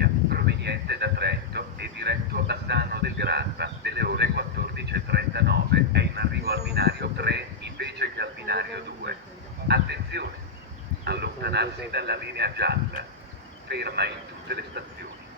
Italia, proveniente da Trento e diretto a Bassano del Grappa, delle ore 14:39, è in arrivo al binario 3, invece che al binario 2. Attenzione! Allontanarsi dalla linea gialla. Ferma in tutte le stazioni.